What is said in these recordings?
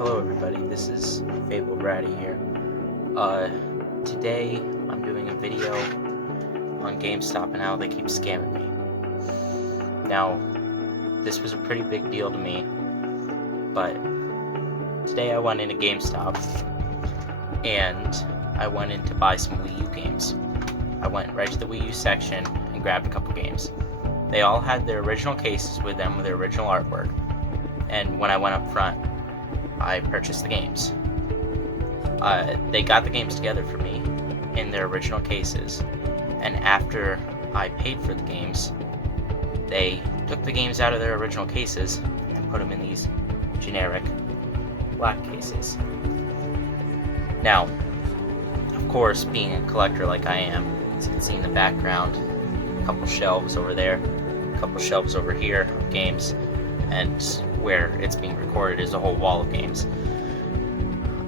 Hello everybody, this is Fable Bratty here. Today I'm doing a video on GameStop and how they keep scamming me. Now, this was a pretty big deal to me, but today I went into GameStop and I went in to buy some Wii U games. I went right to the Wii U section and grabbed a couple games. They all had their original cases with them with their original artwork, and when I went up front, I purchased the games. They got the games together for me in their original cases, and after I paid for the games, they took the games out of their original cases and put them in these generic black cases. Now, of course, being a collector like I am, as you can see in the background, a couple shelves over there, a couple shelves over here of games, and where it's being recorded is a whole wall of games.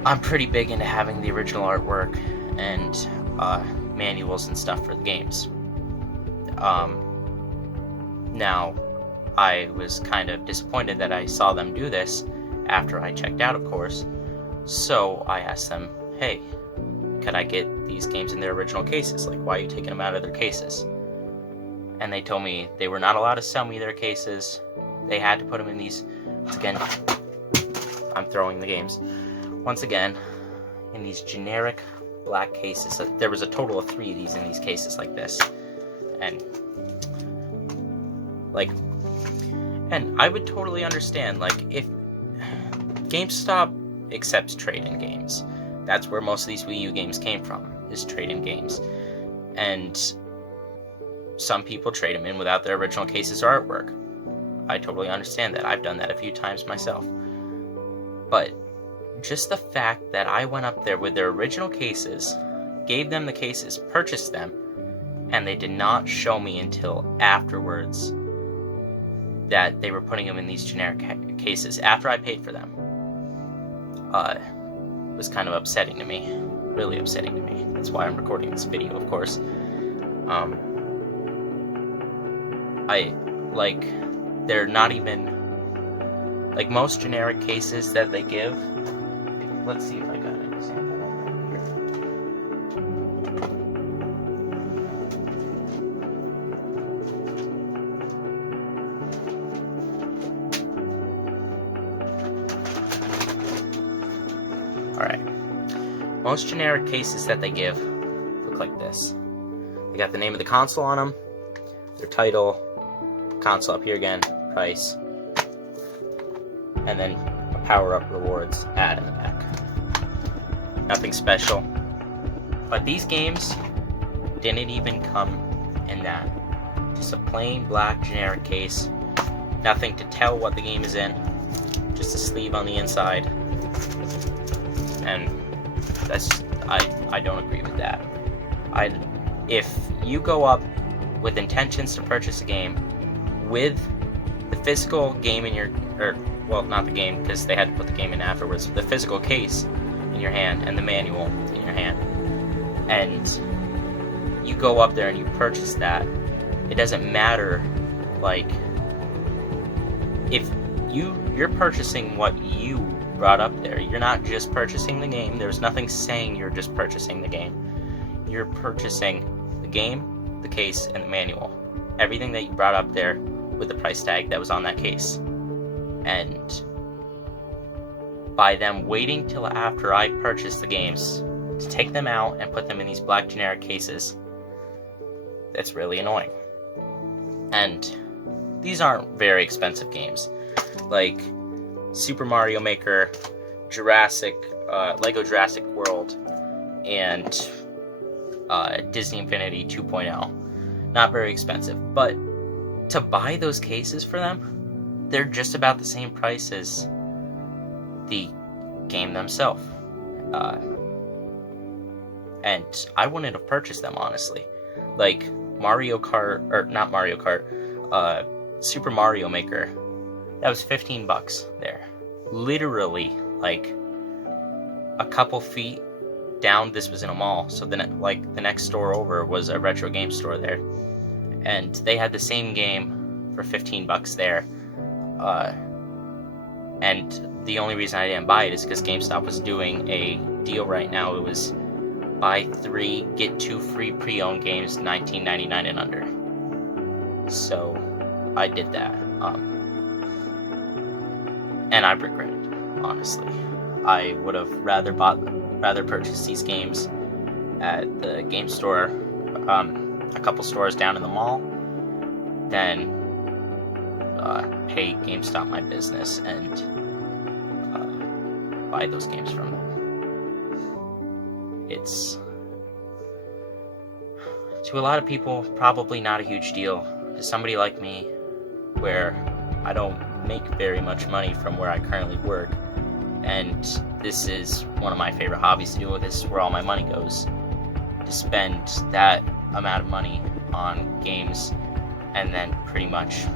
I'm pretty big into having the original artwork and manuals and stuff for the games. Now, I was kind of disappointed that I saw them do this after I checked out, of course, so I asked them, hey, could I get these games in their original cases? Like, why are you taking them out of their cases? And they told me they were not allowed to sell me their cases. They had to put them in these, once again, I'm throwing the games, once again, in these generic black cases. So there was a total of 3 of these in these cases like this. And I would totally understand, like, if GameStop accepts trade-in games. That's where most of these Wii U games came from, is trade-in games. And some people trade them in without their original cases or artwork. I totally understand that. I've done that a few times myself. But just the fact that I went up there with their original cases, gave them the cases, purchased them, and they did not show me until afterwards that they were putting them in these generic cases after I paid for them, was kind of upsetting to me. Really upsetting to me. That's why I'm recording this video, of course. They're not even, like, most generic cases that they give. Let's see if I got an example here. Alright. Most generic cases that they give look like this. They got the name of the console on them, their title, console up here again, price, and then a power-up rewards ad in the back. Nothing special. But these games didn't even come in that. Just a plain black generic case. Nothing to tell what the game is in. Just a sleeve on the inside. And that's, I don't agree with that. If you go up with intentions to purchase a game with the physical game in your, well, not the game, because they had to put the game in afterwards, the physical case in your hand and the manual in your hand, and you go up there and you purchase that, it doesn't matter, like, if you're purchasing what you brought up there. You're not just purchasing the game. There's nothing saying you're just purchasing the game. You're purchasing the game, the case, and the manual. Everything that you brought up there with the price tag that was on that case. And by them waiting till after I purchased the games to take them out and put them in these black generic cases, that's really annoying. And these aren't very expensive games. Like Super Mario Maker, Lego Jurassic World, and Disney Infinity 2.0. Not very expensive, but to buy those cases for them, they're just about the same price as the game themselves. And I wouldn't have purchased them, honestly. Like Super Mario Maker, that was $15 there. Literally, like, a couple feet down, this was in a mall, so then, like, the next store over was a retro game store there. And they had the same game for $15 there. And the only reason I didn't buy it is because GameStop was doing a deal right now. It was buy 3, get 2 free pre-owned games, $19.99 and under. So I did that. And I regret it, honestly. I would have rather purchased these games at the game store, a couple stores down in the mall, than pay GameStop my business and buy those games from them. It's, to a lot of people, probably not a huge deal. To somebody like me, where I don't make very much money from where I currently work, and this is one of my favorite hobbies to do. This is where all my money goes. To spend that amount of money on games and then pretty much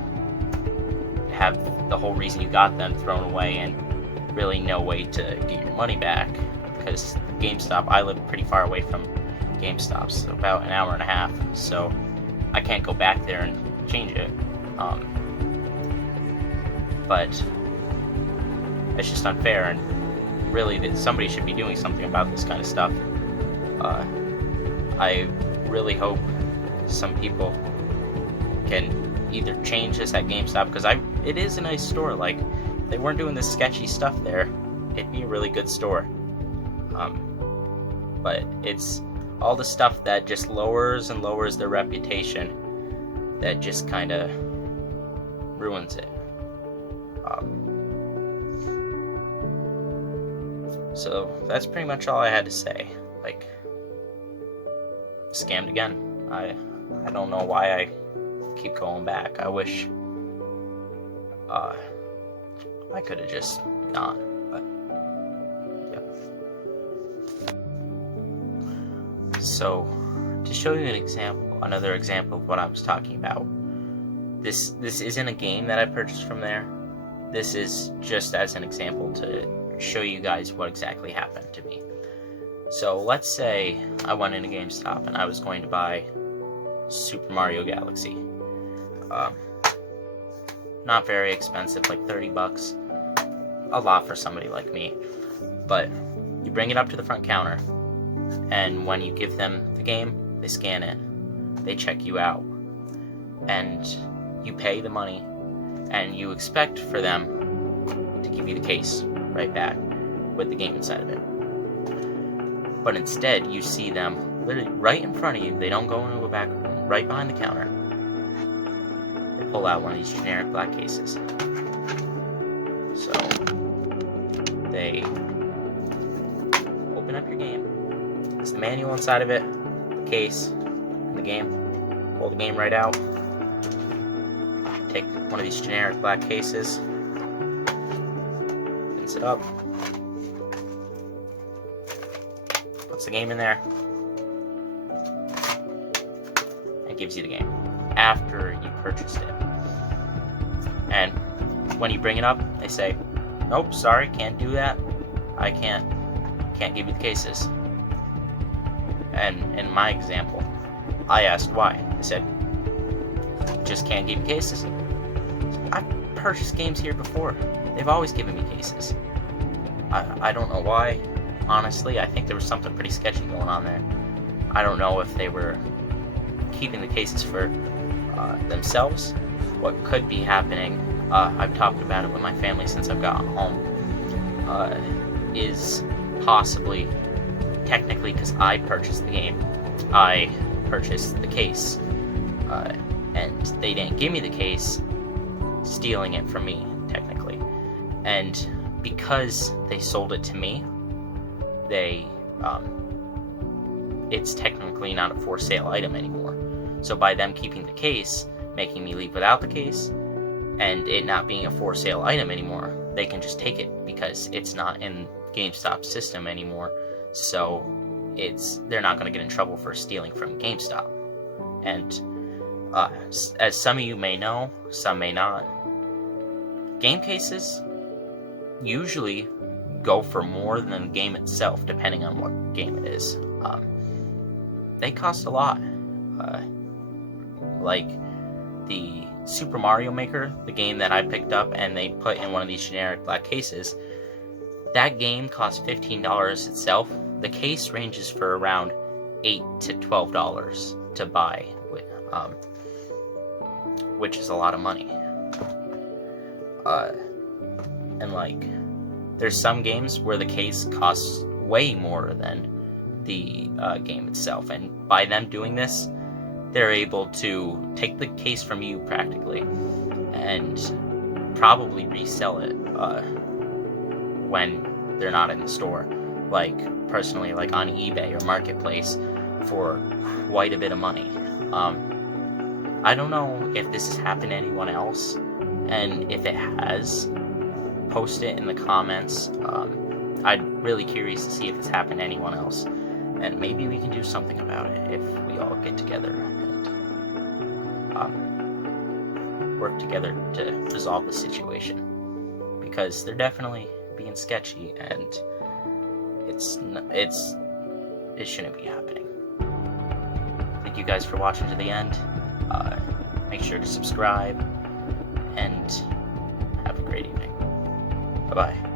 have the whole reason you got them thrown away and really no way to get your money back, because GameStop, I live pretty far away from GameStop's, about an hour and a half, so I can't go back there and change it. But it's just unfair, and really that somebody should be doing something about this kind of stuff. I really hope some people can either change this at GameStop, because it is a nice store. Like, if they weren't doing this sketchy stuff there, it'd be a really good store. But it's all the stuff that just lowers and lowers their reputation that just kind of ruins it. So that's pretty much all I had to say. Like, scammed again. I don't know why I keep going back. I wish I could have just gone, but yeah. So to show you another example of what I was talking about, this isn't a game that I purchased from there. This is just as an example to show you guys what exactly happened to me. So let's say I went into GameStop and I was going to buy Super Mario Galaxy. Not very expensive, like $30. A lot for somebody like me. But you bring it up to the front counter, and when you give them the game, they scan it, they check you out, and you pay the money, and you expect for them to give you the case right back with the game inside of it. But instead, you see them literally right in front of you. They don't go into a back room, right behind the counter. They pull out one of these generic black cases. So they open up your game. It's the manual inside of it, the case, and the game. Pull the game right out. Take one of these generic black cases. Rinse it up. Puts the game in there. And gives you the game after you purchased it. And when you bring it up, they say, nope, sorry, can't do that. I can't give you the cases. And in my example, I asked why. They said, just can't give you cases. I've purchased games here before. They've always given me cases. I don't know why. Honestly, I think there was something pretty sketchy going on there. I don't know if they were keeping the cases for themselves. What could be happening, I've talked about it with my family since I've gotten home, is possibly, technically, because I purchased the game, I purchased the case, and they didn't give me the case, stealing it from me, technically. And because they sold it to me, it's technically not a for sale item anymore. So by them keeping the case, making me leave without the case, and it not being a for sale item anymore, they can just take it because it's not in GameStop's system anymore. So they're not going to get in trouble for stealing from GameStop. And as some of you may know, some may not, game cases usually go for more than the game itself, depending on what game it is. They cost a lot. Like the Super Mario Maker, the game that I picked up and they put in one of these generic black cases, that game costs $15 itself. The case ranges for around $8 to $12 to buy, which is a lot of money. And like, there's some games where the case costs way more than the game itself, and by them doing this, they're able to take the case from you practically and probably resell it when they're not in the store, like personally, like on eBay or Marketplace, for quite a bit of money. I don't know if this has happened to anyone else, and if it has, post it in the comments. I'm really curious to see if it's happened to anyone else, and maybe we can do something about it if we all get together and work together to resolve the situation, because they're definitely being sketchy, and it shouldn't be happening. Thank you guys for watching to the end. Make sure to subscribe, and have a great evening. Bye-bye.